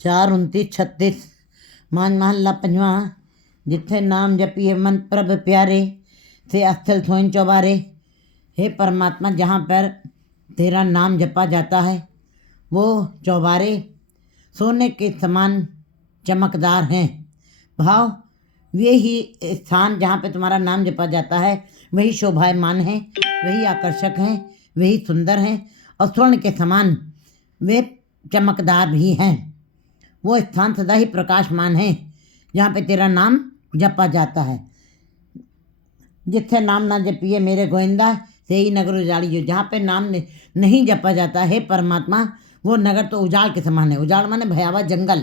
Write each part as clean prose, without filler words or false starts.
4 29 36 मान महला पंजवा। जिथे नाम जपिए मन प्रभ प्यारे, से अस्थल सोइन चौबारे। हे परमात्मा, जहाँ पर तेरा नाम जपा जाता है वो चौबारे सोने के समान चमकदार हैं। भाव, ये ही स्थान जहाँ पे तुम्हारा नाम जपा जाता है वही शोभायमान है, वही आकर्षक हैं, वही सुंदर हैं और स्वर्ण के समान वे चमकदार भी हैं। वो स्थान सदा ही प्रकाशमान है जहाँ पे तेरा नाम जपा जाता है। जिथे नाम ना जपिए मेरे गोविंदा, से ही नगर उजाड़ियो। जहाँ पे नाम नहीं जपा जाता है परमात्मा, वो नगर तो उजाड़ के समान है। उजाड़ माने भयावह जंगल।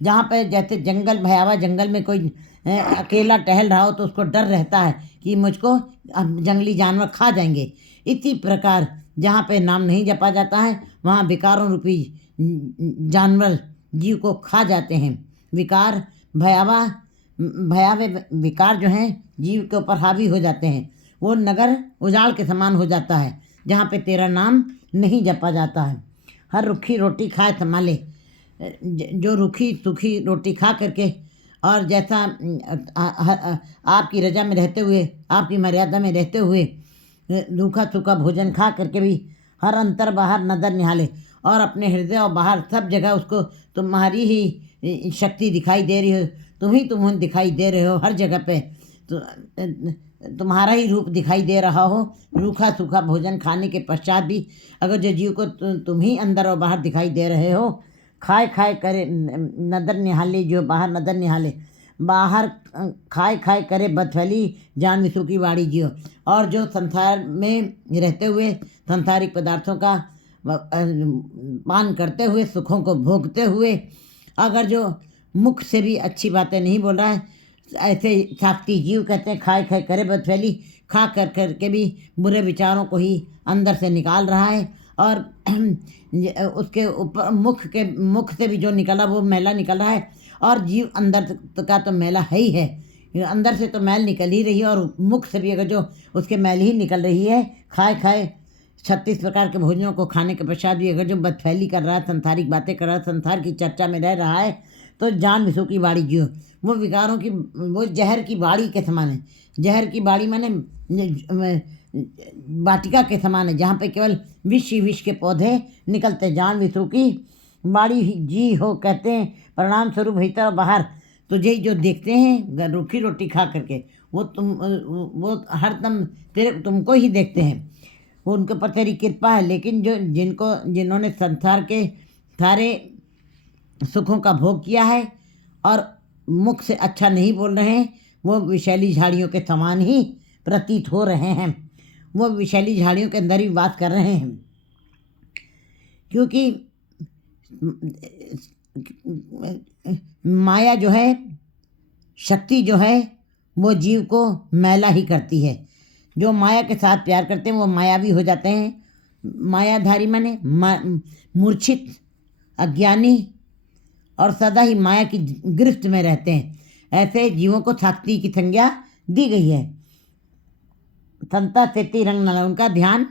जहाँ पे जैसे जंगल, भयावह जंगल में कोई अकेला टहल रहा हो तो उसको डर रहता है कि मुझको अब जंगली जानवर खा जाएंगे। इसी प्रकार जहाँ पे नाम नहीं जपा जाता है वहाँ विकारों रूपी जानवर जीव को खा जाते हैं। विकार, भयावह भयावह विकार जो हैं जीव के ऊपर हावी हो जाते हैं। वो नगर उजाड़ के समान हो जाता है जहाँ पे तेरा नाम नहीं जपा जाता है। हर रुखी रोटी खाए संभाले। जो रूखी सूखी रोटी खा करके और जैसा आपकी रजा में रहते हुए, आपकी मर्यादा में रहते हुए रूखा सूखा भोजन खा करके भी हर अंतर बाहर नज़र निहाले और अपने हृदय और बाहर सब जगह उसको तुम्हारी ही शक्ति दिखाई दे रही हो। तुम दिखाई दे रहे हो हर जगह पे। तो तुम्हारा ही रूप दिखाई दे रहा हो। रूखा सूखा भोजन खाने के पश्चात भी अगर जो जीव को तुम ही अंदर और बाहर दिखाई दे रहे हो। खाए खाए करे नदर निहाले, जो बाहर नदर निहाले, बाहर खाए खाए करे बदफैली जान विसु की वाड़ी जियो। और जो संसार में रहते हुए सांसारिक पदार्थों का पान करते हुए, सुखों को भोगते हुए अगर जो मुख से भी अच्छी बातें नहीं बोल रहा है, ऐसे साक्षी जीव कहते हैं खाए खाए करे बदफैली। खा कर करके भी बुरे विचारों को ही अंदर से निकाल रहा है और उसके ऊपर मुख से भी जो निकला वो मैला निकल रहा है। और जीव अंदर का तो मैला है ही है, अंदर से तो मैल निकल ही रही है और मुख से भी अगर जो उसके मैल ही निकल रही है। खाए खाए 36 प्रकार के भोजनों को खाने के पश्चात भी अगर जो बदफैली कर रहा है, संसारिक बातें कर रहा है, संसार की चर्चा में रह रहा है, तो जान विसु की बाड़ी जियो। वो विकारों की, वो जहर की बाड़ी के समान है। जहर की बाड़ी माने वाटिका के समान है जहाँ पे केवल विष ही विष के पौधे निकलते। जान विसु की बाड़ी जी हो कहते हैं प्रणाम स्वरूप भीतर और बाहर। तुझे जो देखते हैं रूखी रोटी खा करके वो हरदम तुमको ही देखते हैं। वो उनके ऊपर तेरी कृपा है। लेकिन जो जिन्होंने संसार के सारे सुखों का भोग किया है और मुख से अच्छा नहीं बोल रहे हैं, वो विषैली झाड़ियों के समान ही प्रतीत हो रहे हैं। वो विषैली झाड़ियों के अंदर ही वास कर रहे हैं। क्योंकि माया जो है, शक्ति जो है, वो जीव को मैला ही करती है। जो माया के साथ प्यार करते हैं वो मायावी हो जाते हैं। मायाधारी माने मूर्छित, अज्ञानी और सदा ही माया की गिरफ्त में रहते हैं। ऐसे जीवों को शक्ति की संज्ञा दी गई है। संता सेती रंग न, उनका ध्यान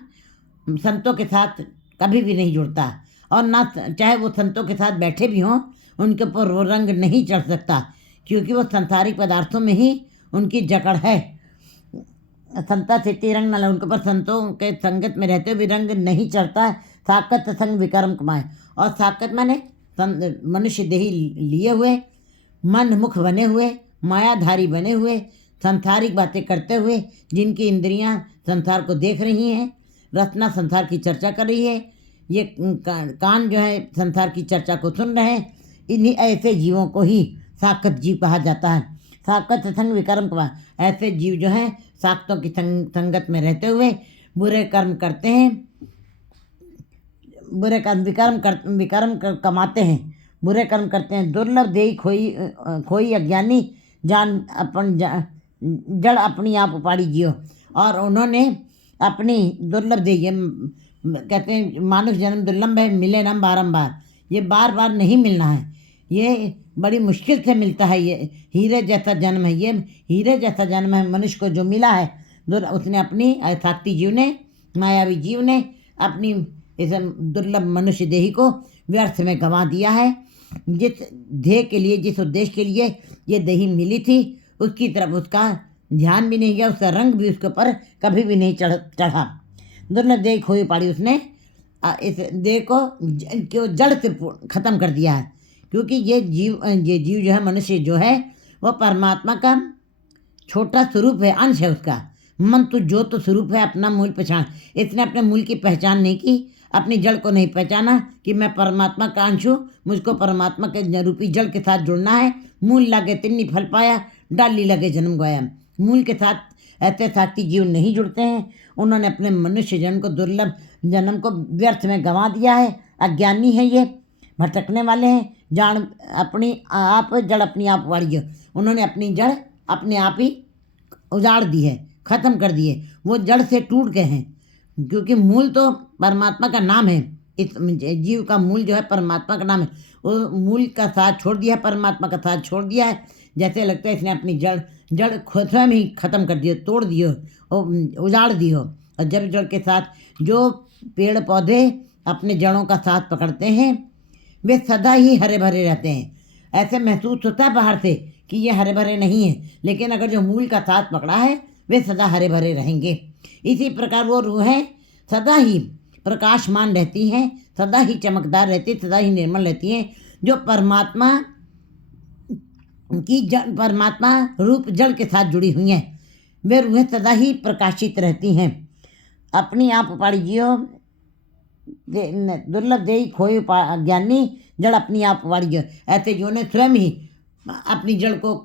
संतों के साथ कभी भी नहीं जुड़ता और ना चाहे वो संतों के साथ बैठे भी हों उनके ऊपर वो रंग नहीं चढ़ सकता, क्योंकि वो संसारिक पदार्थों में ही उनकी जकड़ है। संता सेती रंग न, उनके ऊपर संतों के संगत में रहते हुए रंग नहीं चढ़ता। साकत संग विकर्म कमाए। और साकत माने मनुष्य देही लिए हुए, मन मुख बने हुए, मायाधारी बने हुए, संसारिक बातें करते हुए, जिनकी इंद्रियां संसार को देख रही हैं, रचना संसार की चर्चा कर रही है, ये कान जो है संसार की चर्चा को सुन रहे हैं। इन्हीं ऐसे जीवों को ही साकत जीव कहा जाता है। साकत संग विकर्म कमाए। ऐसे जीव जो हैं साकतों की संगत में रहते हुए बुरे कर्म करते हैं, बुरे कर्म विकर्म कमाते हैं, बुरे कर्म करते हैं। दुर्लभ देही खोई अज्ञानी, जान अपन जड़ अपनी आप उपाड़ी जियो। और उन्होंने अपनी दुर्लभ देही, कहते हैं मानुष जन्म दुर्लभ है, मिले ना बारंबार। ये बार बार नहीं मिलना है, ये बड़ी मुश्किल से मिलता है। ये हीरे जैसा जन्म है, ये हीरे जैसा जन्म है मनुष्य को जो मिला है। उसने अपनी साक्षी जीव ने, मायावी जीव ने अपनी इस दुर्लभ मनुष्य देही को व्यर्थ में गंवा दिया है। जिस ध्येय के लिए, जिस उद्देश्य के लिए ये दही मिली थी, उसकी तरफ उसका ध्यान भी नहीं गया, उसका रंग भी उसके ऊपर कभी भी नहीं चढ़ा। दुर्लभ देह खोई पाड़ी, उसने इस देह को जड़ से ख़त्म कर दिया है। क्योंकि ये जीव जो है, मनुष्य जो है, वह परमात्मा का छोटा स्वरूप है, अंश है उसका। मन तो जो तो स्वरूप है, अपना मूल पहचान। इसने अपने मूल की पहचान नहीं की, अपनी जड़ को नहीं पहचाना कि मैं परमात्मा का अंश हूँ, मुझको परमात्मा के रूपी जड़ के साथ जुड़ना है। मूल लागे तिन्नी फल पाया, डाली लगे जन्म गया। मूल के साथ ऐसे साथी जीव नहीं जुड़ते हैं। उन्होंने अपने मनुष्य जन्म को, दुर्लभ जन्म को व्यर्थ में गंवा दिया है। अज्ञानी है ये, भटकने वाले हैं। जान अपनी आप जड़ अपनी आप वाड़ी। उन्होंने अपनी जड़ अपने आप ही उजाड़ दी है, ख़त्म कर दिए। वो जड़ से टूट गए हैं, क्योंकि मूल तो परमात्मा का नाम है। इस जीव का मूल जो है परमात्मा का नाम है। वो मूल का साथ छोड़ दिया, परमात्मा का साथ छोड़ दिया है। जैसे लगता है इसने अपनी जड़ स्वयं ही ख़त्म कर दियो, तोड़ दियो और उजाड़ दियो। और जब जड़ के साथ जो पेड़ पौधे अपने जड़ों का साथ पकड़ते हैं, वे सदा ही हरे भरे रहते हैं। ऐसे महसूस होता है बाहर से कि ये हरे भरे नहीं हैं, लेकिन अगर जो मूल का साथ पकड़ा है, वे सदा हरे भरे रहेंगे। इसी प्रकार वो रूहें सदा ही प्रकाशमान रहती हैं, सदा ही चमकदार रहती, सदा ही निर्मल रहती हैं। जो परमात्मा रूप जड़ के साथ जुड़ी हुई हैं, वे रूहें सदा ही प्रकाशित रहती हैं। अपनी आप पाड़ी जियो, दुर्लभ देही खोई ज्ञानी, जड़ अपनी आप वाड़ी जियो। ऐसे जो ने स्वयं ही अपनी जड़ को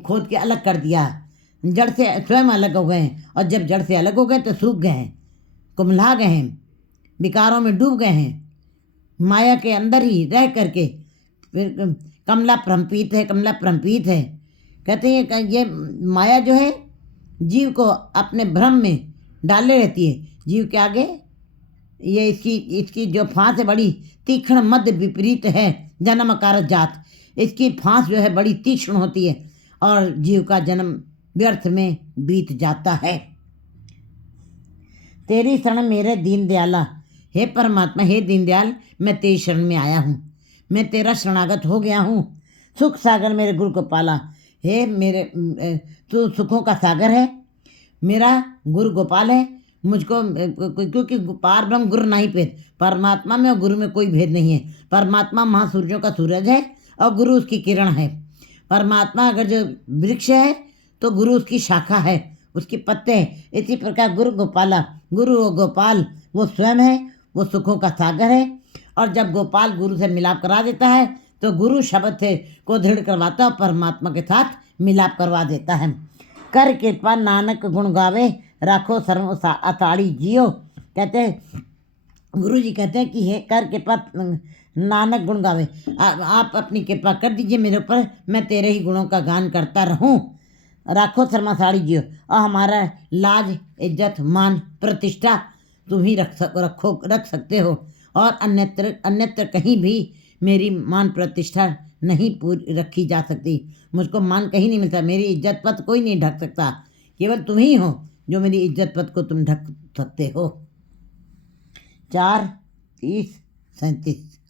खोद के अलग कर दिया, जड़ से स्वयं अलग हो गए हैं। और जब जड़ से अलग हो गए तो सूख गए हैं, कुम्हला गए हैं, विकारों में डूब गए हैं। माया के अंदर ही रह करके फिर कमला प्रम्पीत है, कमला प्रम्पीत है। कहते हैं ये माया जो है जीव को अपने भ्रम में डाले रहती है। जीव के आगे ये इसकी जो फांस है बड़ी तीक्ष्ण मध्य विपरीत है, जन्म कारक जात। इसकी फांस जो है बड़ी तीक्ष्ण होती है और जीव का जन्म व्यर्थ में बीत जाता है। तेरी शरण मेरे दीन दयाला, हे परमात्मा, हे दीनदयाल, मैं तेरी शरण में आया हूँ, मैं तेरा शरणागत हो गया हूँ। सुख सागर मेरे गुरु को पाला, हे मेरे तू सुखों का सागर है, मेरा गुरु गोपाल है। मुझको क्योंकि पार ब्रह्म गुरु नहीं भेद, परमात्मा में और गुरु में कोई भेद नहीं है। परमात्मा महासूर्यों का सूरज है और गुरु उसकी किरण है। परमात्मा अगर जो वृक्ष है तो गुरु उसकी शाखा है, उसके पत्ते हैं। इसी प्रकार गुरु गोपाला, गुरु और गोपाल वो स्वयं है, वो सुखों का सागर है। और जब गोपाल गुरु से मिलाप करा देता है तो गुरु शब्द से को दृढ़ करवाता है और परमात्मा के साथ मिलाप करवा देता है। कर कृपा नानक गुण गावे, राखो सर्व अताड़ी जियो। कहते हैं गुरु जी कहते हैं कि हे कर कृपा नानक गुण गावे, आप अपनी कृपा कर दीजिए मेरे ऊपर, मैं तेरे ही गुणों का गान करता रहूं। राखो शर्मा साड़ी जियो, और हमारा लाज इज्जत मान प्रतिष्ठा तुम ही रख सकते हो, और अन्यत्र कहीं भी मेरी मान प्रतिष्ठा नहीं पूरी रखी जा सकती। मुझको मान कहीं नहीं मिलता, मेरी इज्जत पद कोई नहीं ढक सकता, केवल तुम ही हो जो मेरी इज्जत पद को तुम ढक सकते हो। 4:30:37